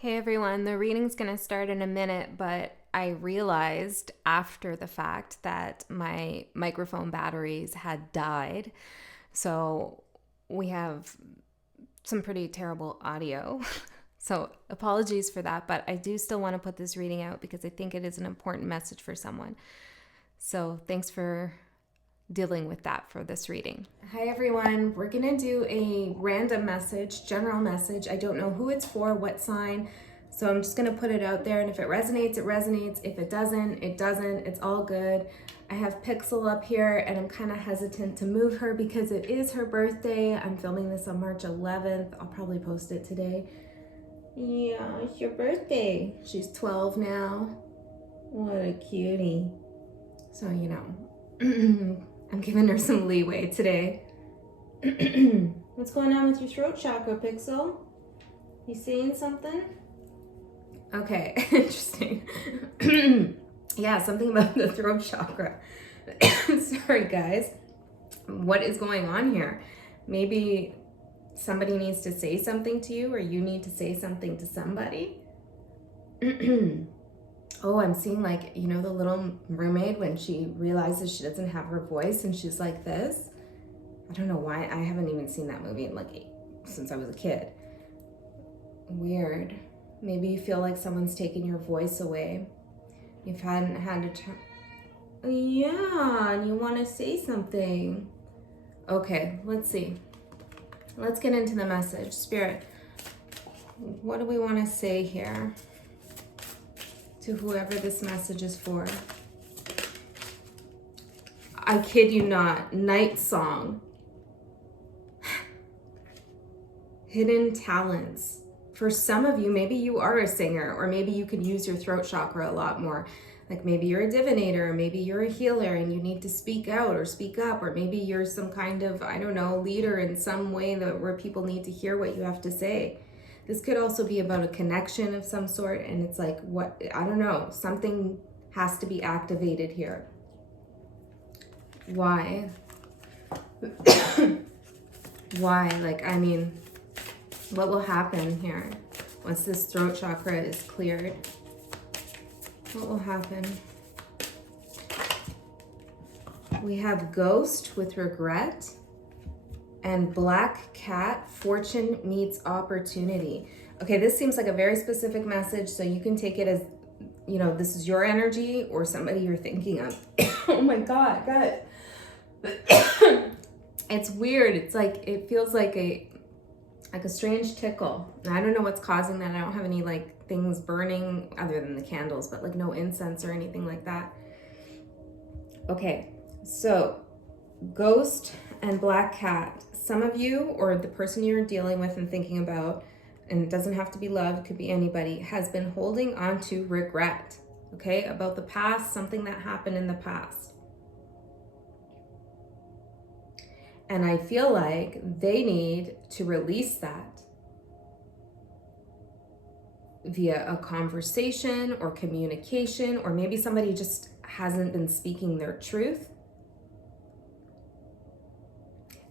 Hey everyone, the reading's going to start in a minute, but I realized after the fact that my microphone batteries had died. So we have some pretty terrible audio. So apologies for that, but I do still want to put this reading out because I think it is an important message for someone. So thanks for dealing with that for this reading. Hi everyone, we're gonna do a random message, general message. I don't know who it's for, what sign, so I'm just gonna put it out there, and if it resonates, it resonates. If it doesn't, it doesn't. It's all good. I have Pixel up here and I'm kind of hesitant to move her because it is her birthday. I'm filming this on March 11th. I'll probably post it today. Yeah, it's your birthday. She's 12 now. What a cutie. So, you know, I'm giving her some leeway today. What's going on with your throat chakra, Pixel? You seeing something? Okay, interesting. Yeah, something about the throat chakra. Sorry, guys. What is going on here? Maybe somebody needs to say something to you, or you need to say something to somebody. Oh, I'm seeing, like, you know, the little mermaid when she realizes she doesn't have her voice and she's like this. I don't know why. I haven't even seen that movie in since I was a kid. Weird. Maybe you feel like someone's taken your voice away. You've hadn't had a time. Yeah, and you want to say something. Okay, let's see. Let's get into the message. Spirit, what do we want to say here to whoever this message is for? I kid you not, night song. Hidden talents. For some of you, maybe you are a singer, or maybe you can use your throat chakra a lot more. Like maybe you're a divinator, or maybe you're a healer and you need to speak out or speak up, or maybe you're some kind of, I don't know, leader in some way where people need to hear what you have to say. This could also be about a connection of some sort, and it's like, what, I don't know, something has to be activated here. Why? Why? Like, I mean, what will happen here once this throat chakra is cleared? What will happen? We have ghost with regret, and black cat, fortune meets opportunity. Okay, this seems like a very specific message, so you can take it as, you know, this is your energy or somebody you're thinking of. Oh my God, guys. It's weird. It's like, it feels like a strange tickle. I don't know what's causing that. I don't have any like things burning other than the candles, but like no incense or anything like that. Okay, so ghost and black cat. Some of you, or the person you're dealing with and thinking about, and it doesn't have to be love, it could be anybody, has been holding on to regret, okay, about the past, something that happened in the past. And I feel like they need to release that via a conversation or communication, or maybe somebody just hasn't been speaking their truth.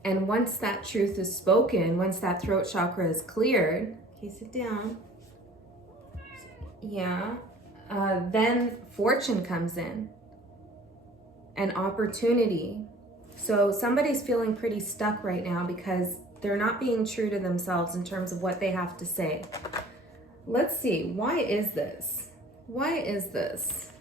And once that truth is spoken, once that throat chakra is cleared, okay, sit down. Yeah. Then fortune comes in, and opportunity. So somebody's feeling pretty stuck right now because they're not being true to themselves in terms of what they have to say. Let's see, why is this? Why is this?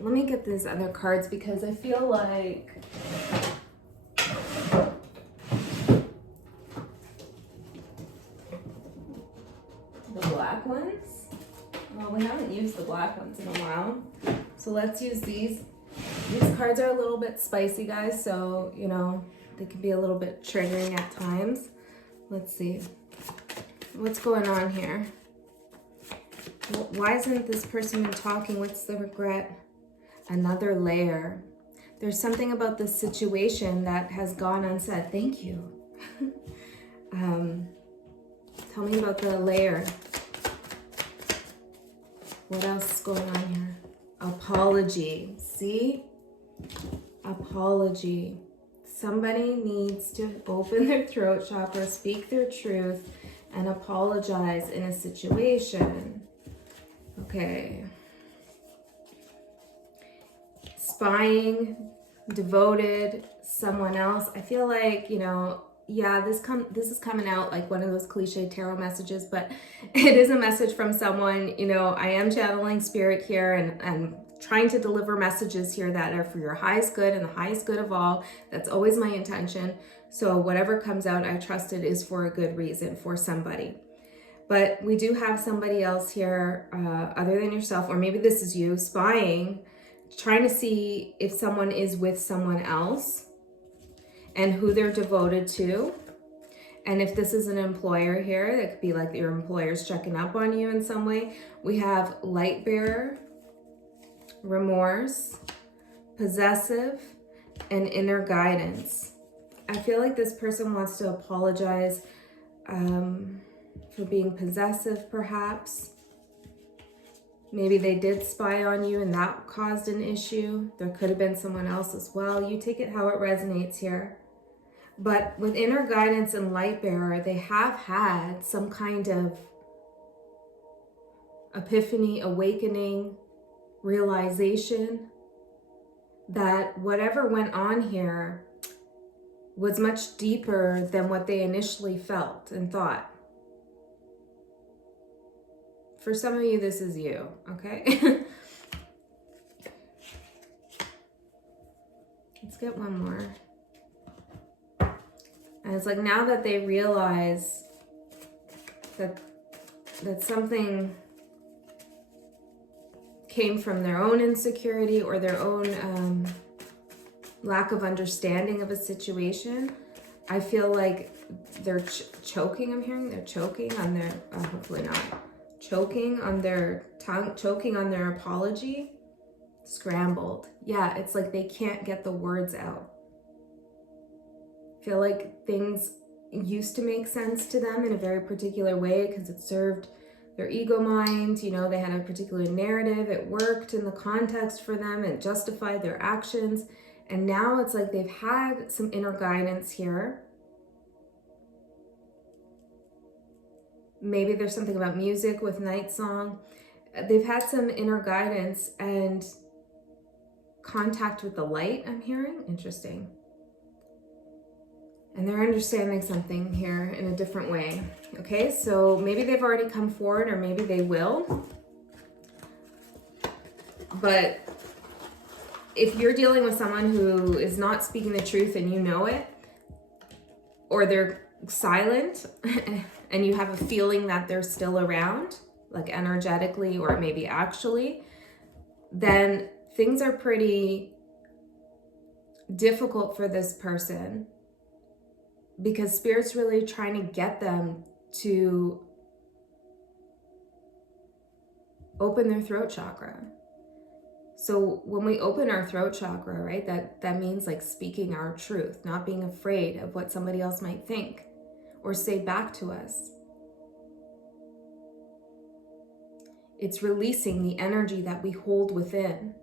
Let me get these other cards because I feel like the black ones. Well, we haven't used the black ones in a while, so let's use these. These cards are a little bit spicy, guys, so, you know, they can be a little bit triggering at times. Let's see. What's going on here? Why isn't this person been talking? What's the regret? Another layer. There's something about this situation that has gone unsaid. Thank you. Tell me about the layer. What else is going on here? Apology. See? Apology. Somebody needs to open their throat chakra, speak their truth, and apologize in a situation. Okay. Spying, devoted, someone else. I feel like, you know, yeah, this is coming out like one of those cliche tarot messages, but it is a message from someone. You know, I am channeling spirit here and trying to deliver messages here that are for your highest good and the highest good of all. That's always my intention. So whatever comes out, I trust it is for a good reason for somebody. But we do have somebody else here other than yourself, or maybe this is you, spying, trying to see if someone is with someone else and who they're devoted to. And if this is an employer here, that could be like your employer's checking up on you in some way. We have light bearer, remorse, possessive, and inner guidance. I feel like this person wants to apologize for being possessive, perhaps. Maybe they did spy on you and that caused an issue. There could have been someone else as well. You take it how it resonates here. But with inner guidance and light bearer, they have had some kind of epiphany, awakening, realization that whatever went on here was much deeper than what they initially felt and thought. For some of you, this is you, okay? Let's get one more. And it's like now that they realize that something came from their own insecurity or their own lack of understanding of a situation, I feel like they're choking. I'm hearing they're choking on their, hopefully not, choking on their tongue, choking on their apology, scrambled. Yeah, it's like they can't get the words out. I feel like things used to make sense to them in a very particular way because it served their ego mind. You know, they had a particular narrative. It worked in the context for them. It justified their actions. And now it's like they've had some inner guidance here. Maybe there's something about music with Night Song. They've had some inner guidance and contact with the light, I'm hearing. Interesting. And they're understanding something here in a different way. Okay, so maybe they've already come forward or maybe they will. But if you're dealing with someone who is not speaking the truth and you know it, or they're silent and you have a feeling that they're still around, like energetically or maybe actually, then things are pretty difficult for this person because Spirit's really trying to get them to open their throat chakra. So when we open our throat chakra, right, that means like speaking our truth, not being afraid of what somebody else might think or say back to us. It's releasing the energy that we hold within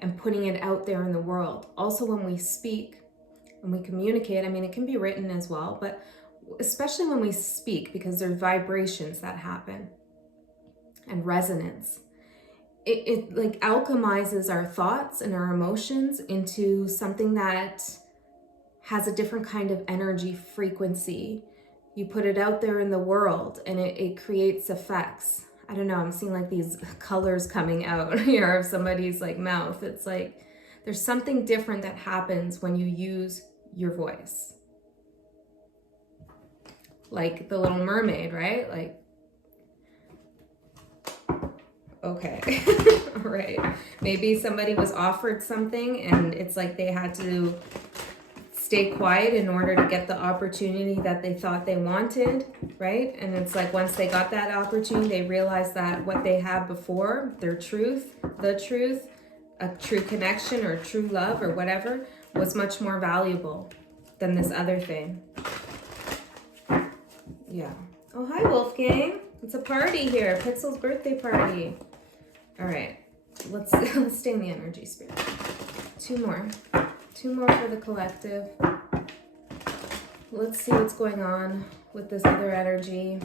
and putting it out there in the world. Also, when we speak and we communicate, I mean, it can be written as well, but especially when we speak, because there's vibrations that happen and resonance. It like alchemizes our thoughts and our emotions into something that has a different kind of energy frequency. You put it out there in the world and it creates effects. I don't know, I'm seeing like these colors coming out here of somebody's like mouth. It's like there's something different that happens when you use your voice. Like the Little Mermaid, right? Like, okay. All right. Maybe somebody was offered something and it's like they had to stay quiet in order to get the opportunity that they thought they wanted, right? And it's like once they got that opportunity, they realized that what they had before, their truth, the truth, a true connection or true love or whatever, was much more valuable than this other thing. Yeah. Oh, hi, Wolfgang. It's a party here. Pixel's birthday party. All right. Let's stay in the energy, Spirit. Two more. 2 more for the collective. Let's see what's going on with this other energy.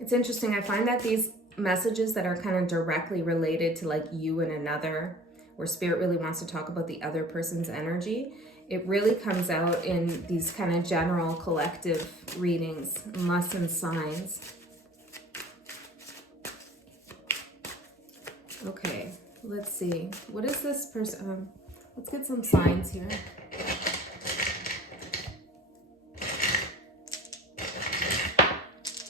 It's interesting. I find that these messages that are kind of directly related to like you and another, where spirit really wants to talk about the other person's energy, it really comes out in these kind of general collective readings, lesson signs. Okay, let's see. What is this person? Let's get some signs here.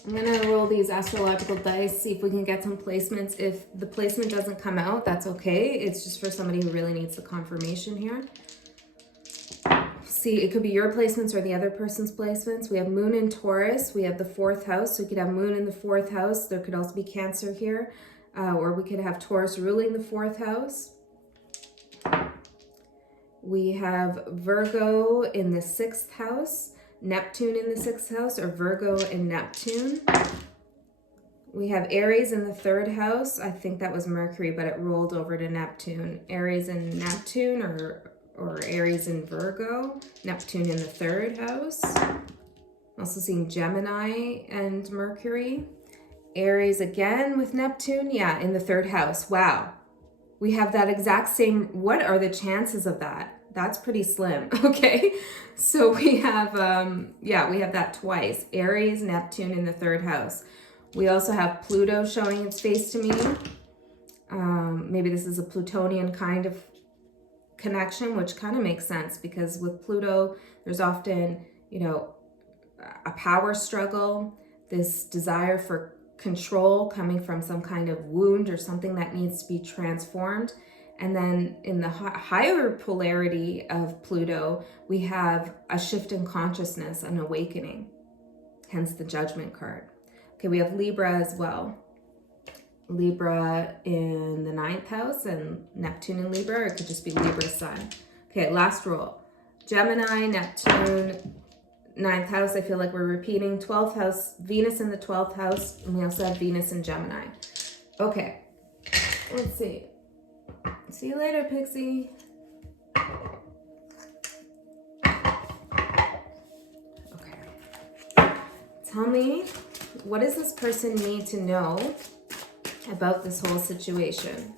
I'm going to roll these astrological dice, see if we can get some placements. If the placement doesn't come out, that's okay. It's just for somebody who really needs the confirmation here. See, it could be your placements or the other person's placements. We have Moon in Taurus. We have the 4th house. So you could have Moon in the 4th house. There could also be Cancer here. Or we could have Taurus ruling the 4th house. We have Virgo in the 6th house. Neptune in the 6th house, or Virgo and Neptune. We have Aries in the 3rd house. I think that was Mercury, but it rolled over to Neptune. Aries and Neptune, or Aries and Virgo. Neptune in the 3rd house. Also seeing Gemini and Mercury. Aries again with Neptune, yeah, in the 3rd house. Wow. We have that exact same. What are the chances of that? That's pretty slim. Okay, so we have we have that twice. Aries, Neptune in the 3rd house. We also have Pluto showing its face to me. Maybe this is a Plutonian kind of connection, which kind of makes sense, because with Pluto there's often, you know, a power struggle, this desire for control coming from some kind of wound or something that needs to be transformed. And then in the higher polarity of Pluto, we have a shift in consciousness, an awakening, hence the Judgment card. Okay, we have Libra as well. Libra in the 9th house and Neptune in Libra, or it could just be Libra's sun. Okay, last roll. Gemini, Neptune, 9th house. I feel like we're repeating. 12th house, Venus in the 12th house, and we also have Venus in Gemini. Okay, let's see. See you later, Pixie. Okay. Tell me, what does this person need to know about this whole situation?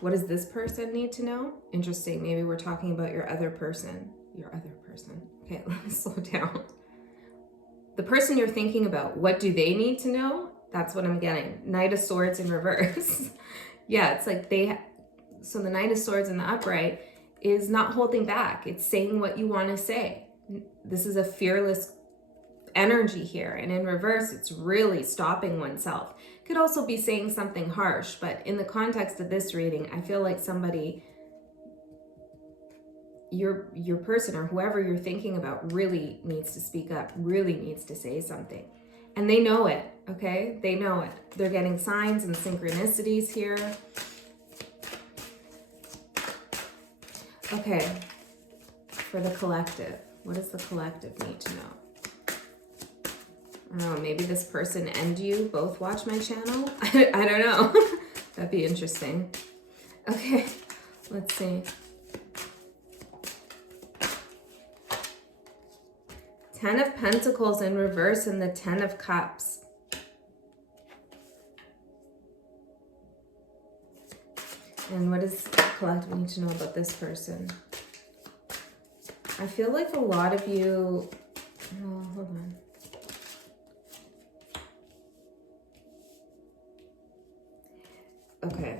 What does this person need to know? Interesting. Maybe we're talking about your other person. Your other person. Okay, let me slow down. The person you're thinking about, what do they need to know? That's what I'm getting. Knight of Swords in reverse. Yeah, it's like so the Knight of Swords in the upright is not holding back. It's saying what you want to say. This is a fearless energy here. And in reverse, it's really stopping oneself. Could also be saying something harsh, but in the context of this reading, I feel like somebody, your person or whoever you're thinking about, really needs to speak up, really needs to say something. And they know it, okay? They know it. They're getting signs and synchronicities here. Okay, for the collective, what does the collective need to know? Oh, maybe this person and you both watch my channel? I don't know. That'd be interesting. Okay, let's see. 10 of Pentacles in reverse and the 10 of Cups. And what does the collective need to know about this person? I feel like a lot of you... Oh, hold on. Okay.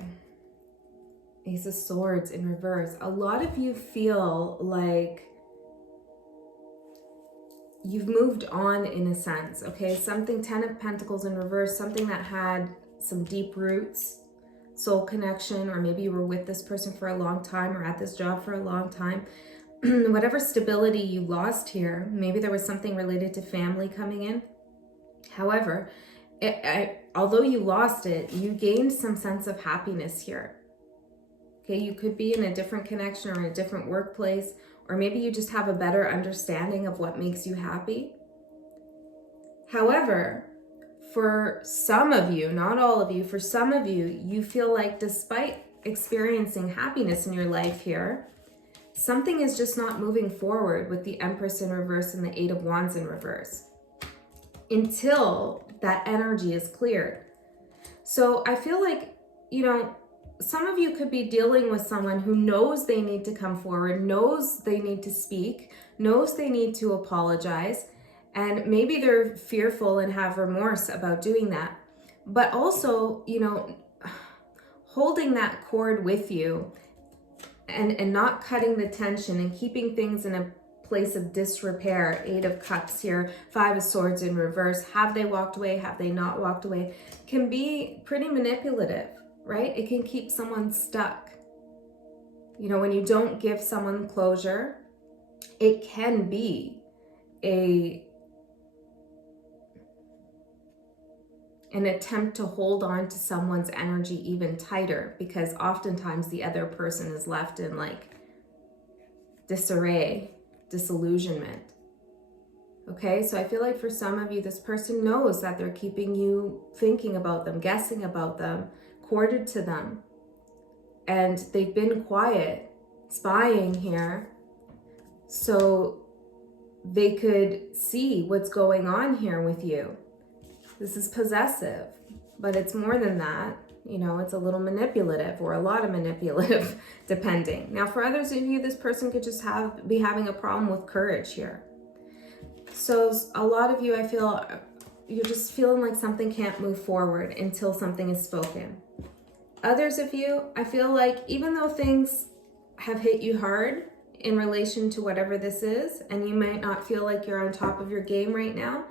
Ace of Swords in reverse. A lot of you feel like you've moved on in a sense, okay? Something, 10 of Pentacles in reverse, something that had some deep roots, soul connection, or maybe you were with this person for a long time or at this job for a long time. Whatever stability you lost here, maybe there was something related to family coming in. However, although you lost it, you gained some sense of happiness here. Okay, you could be in a different connection or in a different workplace, or maybe you just have a better understanding of what makes you happy. However, for some of you, not all of you, for some of you, you feel like despite experiencing happiness in your life here, something is just not moving forward with the Empress in reverse and the Eight of Wands in reverse until that energy is cleared. So I feel like, you know, some of you could be dealing with someone who knows they need to come forward, knows they need to speak, knows they need to apologize, and maybe they're fearful and have remorse about doing that. But also, you know, holding that cord with you and not cutting the tension and keeping things in a place of disrepair. Eight of Cups here, Five of Swords in reverse. Have they walked away? Have they not walked away? Can be pretty manipulative, right? It can keep someone stuck. You know, when you don't give someone closure, it can be an attempt to hold on to someone's energy even tighter, because oftentimes the other person is left in like disarray, disillusionment. Okay, so I feel like for some of you, this person knows that they're keeping you thinking about them, guessing about them, corded to them, and they've been quiet, spying here, so they could see what's going on here with you. This is possessive, but it's more than that. You know, it's a little manipulative, or a lot of manipulative, depending. Now, for others of you, this person could just be having a problem with courage here. So a lot of you, I feel, you're just feeling like something can't move forward until something is spoken. Others of you, I feel like even though things have hit you hard in relation to whatever this is, and you might not feel like you're on top of your game right now,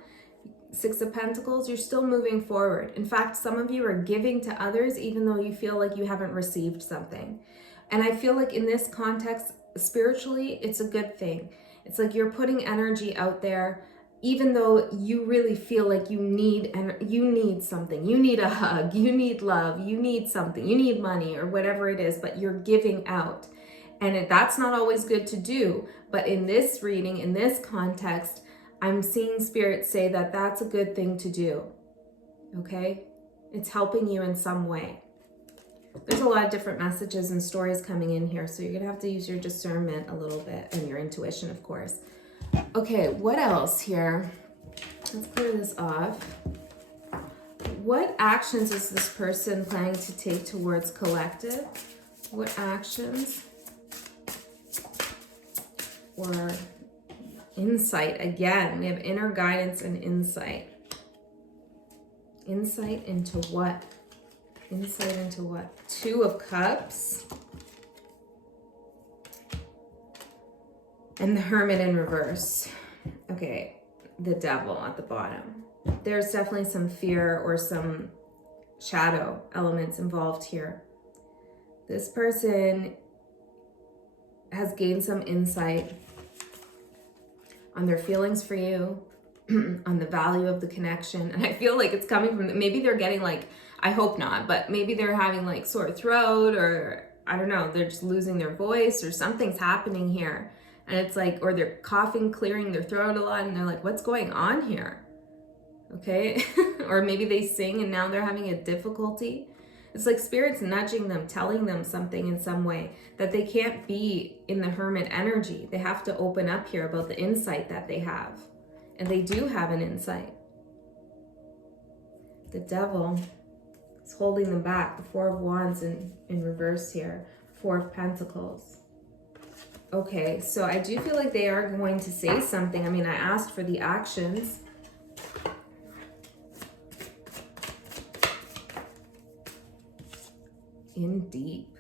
Six of Pentacles, you're still moving forward. In fact, some of you are giving to others even though you feel like you haven't received something. And I feel like in this context, spiritually, it's a good thing. It's like you're putting energy out there even though you really feel like you need something. You need a hug, you need love, you need something, you need money or whatever it is, but you're giving out. And that's not always good to do. But in this reading, in this context, I'm seeing Spirit say that that's a good thing to do, okay? It's helping you in some way. There's a lot of different messages and stories coming in here, so you're gonna have to use your discernment a little bit, and your intuition, of course. Okay, what else here? Let's clear this off. What actions is this person planning to take towards collective? What actions or insight? Again, we have inner guidance and insight. Insight into what? Insight into what? Two of Cups. And the Hermit in reverse. Okay, the Devil at the bottom. There's definitely some fear or some shadow elements involved here. This person has gained some insight on their feelings for you, on the value of the connection. And I feel like it's coming from, maybe they're getting like, I hope not, but maybe they're having like sore throat, or I don't know, they're just losing their voice, or something's happening here. And it's like, or they're coughing, clearing their throat a lot, and they're like, what's going on here? Okay. Or maybe they sing and now they're having a difficulty. It's like Spirit's nudging them, telling them something in some way, that they can't be in the Hermit energy. They have to open up here about the insight that they have. And they do have an insight. The Devil is holding them back. The Four of Wands in reverse here. Four of Pentacles. Okay, so I do feel like they are going to say something. I mean, I asked for the actions. In deep.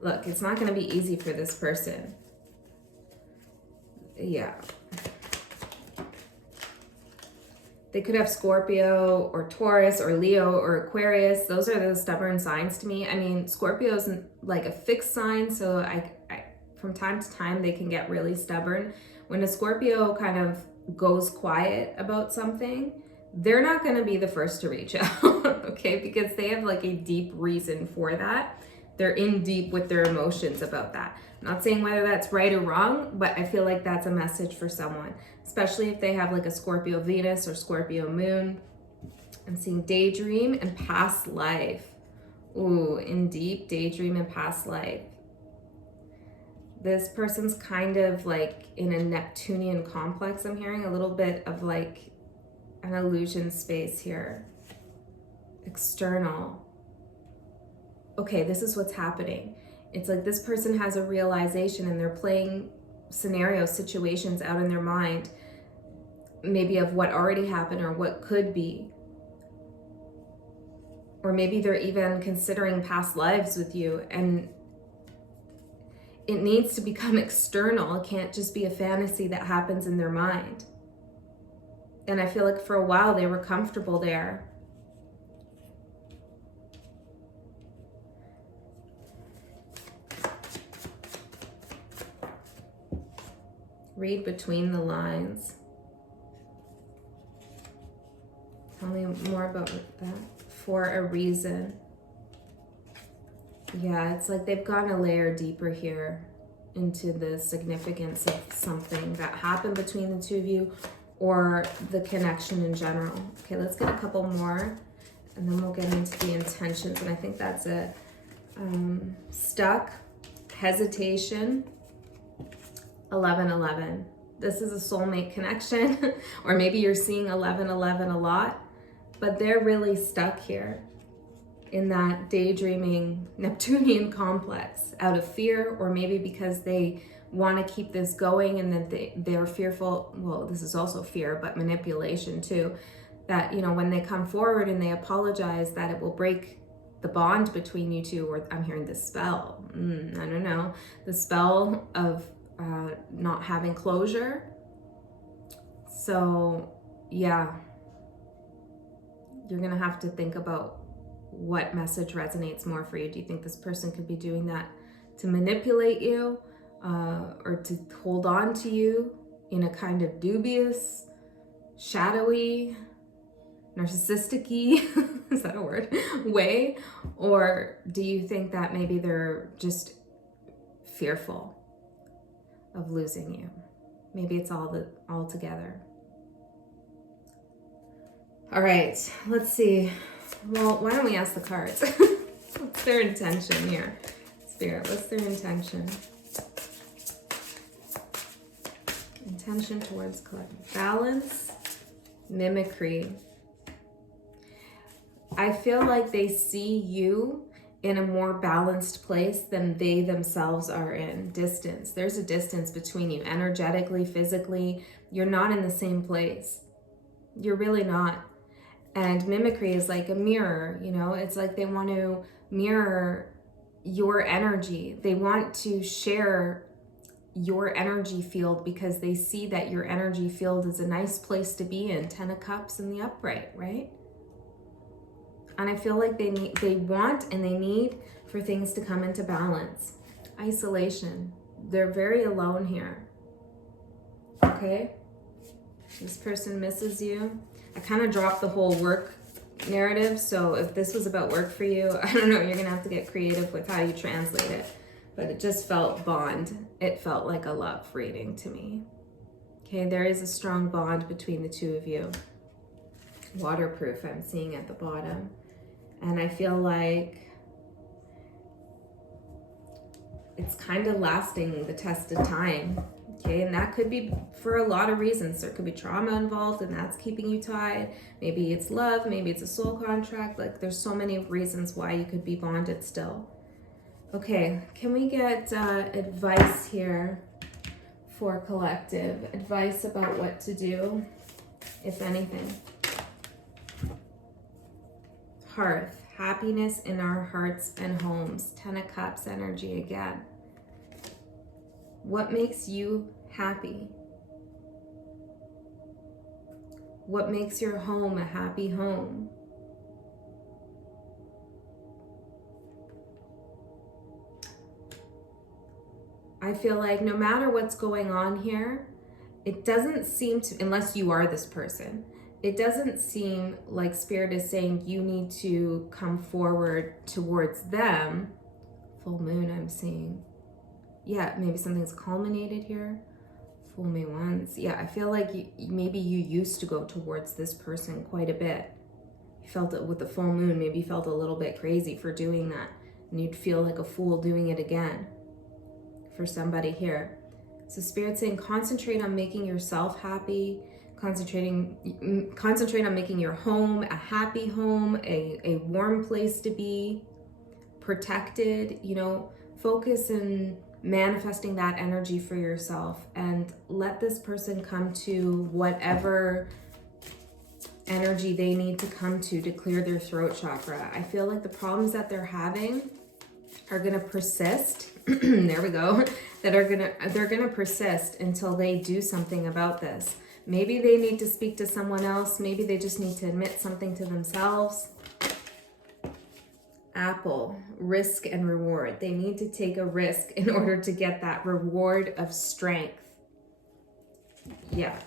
Look, it's not going to be easy for this person. Yeah. They could have Scorpio or Taurus or Leo or Aquarius. Those are the stubborn signs to me. I mean, Scorpio's like a fixed sign, so I from time to time they can get really stubborn. When a Scorpio kind of goes quiet about something, they're not going to be the first to reach out, okay? Because they have like a deep reason for that. They're in deep with their emotions about that. I'm not saying whether that's right or wrong, but I feel like that's a message for someone, especially if they have like a Scorpio Venus or Scorpio Moon. I'm seeing daydream and past life. Ooh, in deep daydream and past life. This person's kind of like in a Neptunian complex. I'm hearing a little bit of like an illusion space here. External. Okay, this is what's happening. It's like this person has a realization and they're playing scenario situations out in their mind, maybe of what already happened or what could be. Or maybe they're even considering past lives with you, and it needs to become external. It can't just be a fantasy that happens in their mind. And I feel like for a while they were comfortable there. Read between the lines. Tell me more about that. For a reason. Yeah, it's like they've gone a layer deeper here into the significance of something that happened between the two of you or the connection in general. Okay, let's get a couple more and then we'll get into the intentions. And I think that's a stuck, hesitation, 1111. This is a soulmate connection, or maybe you're seeing 1111 a lot, but they're really stuck here in that daydreaming Neptunian complex out of fear, or maybe because they want to keep this going and that they're fearful. Well, this is also fear, but manipulation too, that, you know, when they come forward and they apologize, that it will break the bond between you two. Or I'm hearing the spell. I don't know. The spell of not having closure. So yeah, you're gonna have to think about what message resonates more for you. Do you think this person could be doing that to manipulate you, or to hold on to you in a kind of dubious, shadowy, narcissistic-y, is that a word, way? Or do you think that maybe they're just fearful of losing you? Maybe it's all together. All right, let's see. Well, why don't we ask the cards? What's their intention here? Spirit, what's their intention? Intention towards collective balance, mimicry. I feel like they see you in a more balanced place than they themselves are in. Distance. There's a distance between you, energetically, physically. You're not in the same place. You're really not. And mimicry is like a mirror, you know? It's like they want to mirror your energy. They want to share your energy field because they see that your energy field is a nice place to be in. 10 of Cups in the upright, right? And I feel like they want and they need for things to come into balance. Isolation. They're very alone here. Okay? This person misses you. I kind of dropped the whole work narrative, so if this was about work for you, I don't know, you're gonna have to get creative with how you translate it. But it just felt bond. It felt like a love reading to me. Okay, there is a strong bond between the two of you. Waterproof, I'm seeing at the bottom. And I feel like it's kind of lasting the test of time. Okay, and that could be for a lot of reasons. There could be trauma involved and that's keeping you tied. Maybe it's love, maybe it's a soul contract. Like there's so many reasons why you could be bonded still. Okay, can we get advice here for collective? Advice about what to do, if anything. Hearth, happiness in our hearts and homes. 10 of Cups energy again. What makes you happy? What makes your home a happy home? I feel like no matter what's going on here, it doesn't seem to, unless you are this person, it doesn't seem like Spirit is saying you need to come forward towards them. Full moon I'm seeing. Yeah, maybe something's culminated here. Full moon once. Yeah, I feel like maybe you used to go towards this person quite a bit. You felt it with the full moon. Maybe you felt a little bit crazy for doing that. And you'd feel like a fool doing it again for somebody here. So Spirit's saying concentrate on making yourself happy, concentrate on making your home a happy home, a warm place to be, protected, you know, focus in manifesting that energy for yourself, and let this person come to whatever energy they need to come to clear their throat chakra. I feel like the problems that they're having are going to persist. There we go. They're going to persist until they do something about this. Maybe they need to speak to someone else. Maybe they just need to admit something to themselves. Apple, risk and reward. They need to take a risk in order to get that reward of strength. Yeah.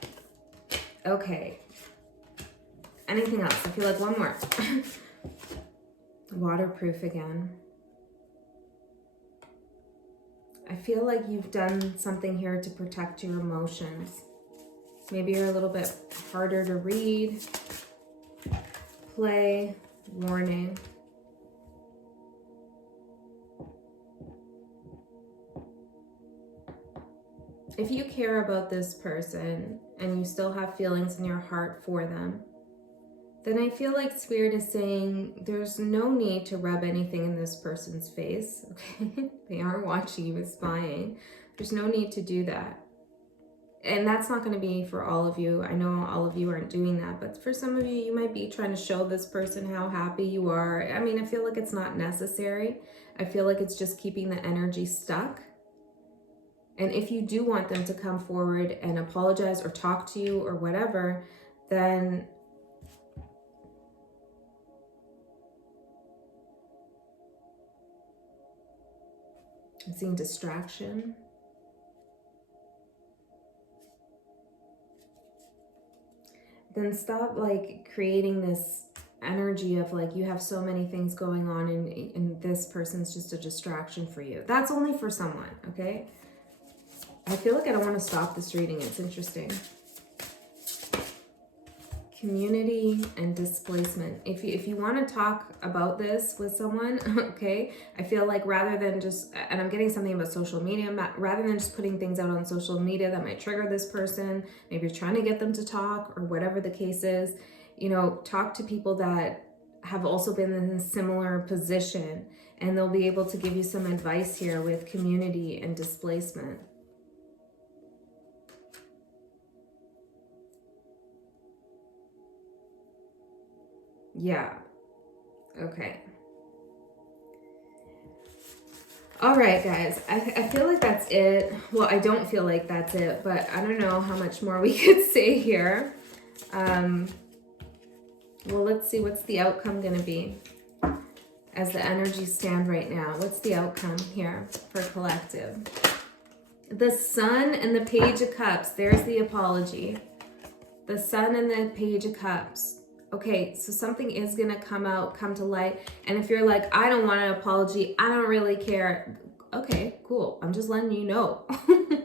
Okay. Anything else? I feel like one more. Waterproof again. I feel like you've done something here to protect your emotions. Maybe you're a little bit harder to read. Play, warning. If you care about this person and you still have feelings in your heart for them, then I feel like Spirit is saying there's no need to rub anything in this person's face, okay? They are watching you and spying. There's no need to do that. And that's not going to be for all of you. I know all of you aren't doing that, but for some of you, you might be trying to show this person how happy you are. I mean, I feel like it's not necessary. I feel like it's just keeping the energy stuck. And if you do want them to come forward and apologize or talk to you or whatever, then I'm seeing distraction. Then stop like creating this energy of like you have so many things going on and this person's just a distraction for you. That's only for someone, okay? I feel like I don't want to stop this reading. It's interesting. Community and displacement. If you want to talk about this with someone, okay, I feel like rather than just, and I'm getting something about social media, rather than just putting things out on social media that might trigger this person, maybe you're trying to get them to talk or whatever the case is, you know, talk to people that have also been in a similar position, and they'll be able to give you some advice here with community and displacement. Yeah. Okay. All right, guys. I feel like that's it. Well, I don't feel like that's it, but I don't know how much more we could say here. Well, let's see. What's the outcome going to be as the energies stand right now? What's the outcome here for collective? The Sun and the Page of Cups. There's the apology. The Sun and the Page of Cups. Okay, so something is going to come to light. And if you're like, I don't want an apology, I don't really care. Okay, cool. I'm just letting you know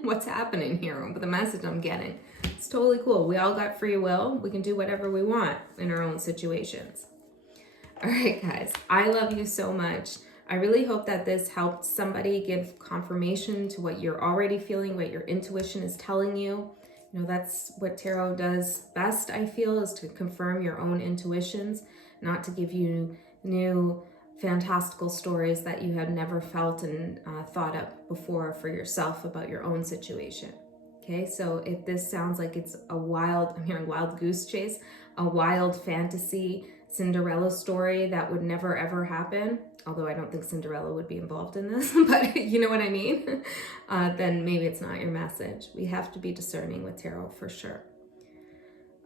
what's happening here with the message I'm getting. It's totally cool. We all got free will. We can do whatever we want in our own situations. All right, guys, I love you so much. I really hope that this helped somebody give confirmation to what you're already feeling, what your intuition is telling you. You know, that's what tarot does best, I feel, is to confirm your own intuitions, not to give you new fantastical stories that you had never felt and thought up before for yourself about your own situation. Okay, so if this sounds like it's I'm hearing wild goose chase, a wild fantasy Cinderella story that would never ever happen, although I don't think Cinderella would be involved in this, but you know what I mean, then maybe it's not your message. We have to be discerning with tarot for sure.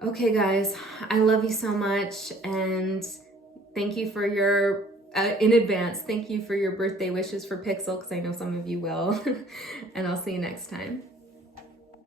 Okay, guys, I love you so much, and thank you for your, in advance, thank you for your birthday wishes for Pixel, because I know some of you will, and I'll see you next time.